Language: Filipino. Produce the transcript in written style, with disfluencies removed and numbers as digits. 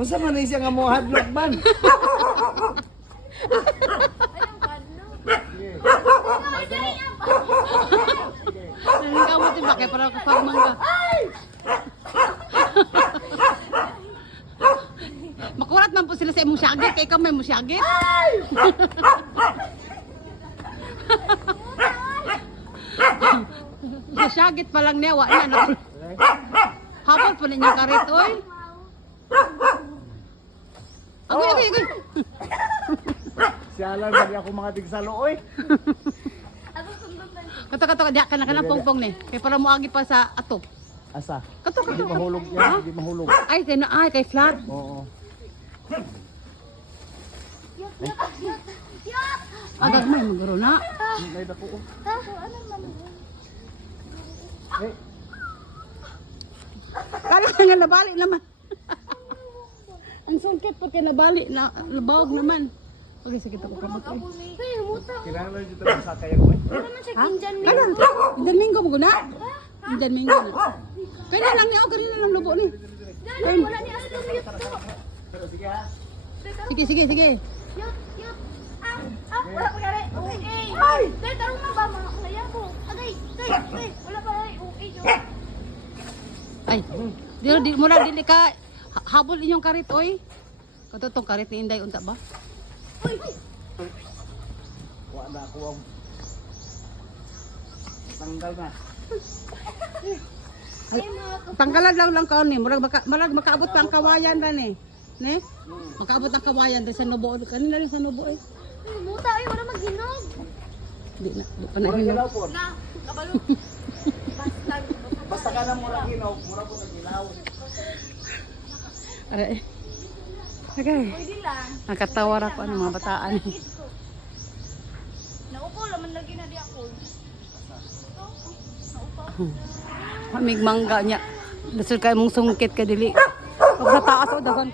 Unsa man ni siya nga mo hadlok man? Ang kamot din ba kay para kapag mangga. Makurat man po sila sa imong syagit kay ikaw may mo syagit. Syagit pa lang niya wa na. Hapon pa ninyo karit oy. Agoy. Sialan bali ako mga tigsalo oy. Kato diya ka na pongpong ni. Kay para mo agi pa sa ato. Asa? Kato. Hindi mahulog yan, hindi mahulog. Ay kay flat. Oo. Agad may maguro na. May dako. Eh, Kala nga nabali naman. Ang sungkit pa kay nabali na labawag naman. Okay, sige ko kamot. Hey, muta. kinahanglan dito sa sakay ako eh. Ano man siya Ha? kinjan mi? Kalan? Indan minggo mo guna? Indan minggo na. Kaya lang niya, kanina lang lubo ni. Dali, wala ni asto mute to. Pero sige ha. Sige. Yut. Wala pa gari. Okay. Ay! Dali, tarong na ba mga kaya ko? Agay, wala pa gari. Okay, yun. Ay, di mo na dili ka habol inyong karit oy. Katotong karit ni Inday unta ba? Uy! Wala ako ang tanggal na. Ay, mga Tanggalan lang kaon ni, murag makaabot pa ang kawayan ba ni. Ne? Makaabot ang kawayan din sa nubo. Kanina rin sa nubo eh. muta. Ay, wala maghinog. Di pa na Mura hinog. gilaw po. Na, kabalo. Bastag. Basta ka na mura ginaw, mura po na gilaw. Aray. Okay. Pwede lang. Nakatawar ako ng mga bataan. Naupo, laman lagi na di ako. Mamig mangga niya. Dasal kay mong sungkit ka dili. Pag sa taas o dagan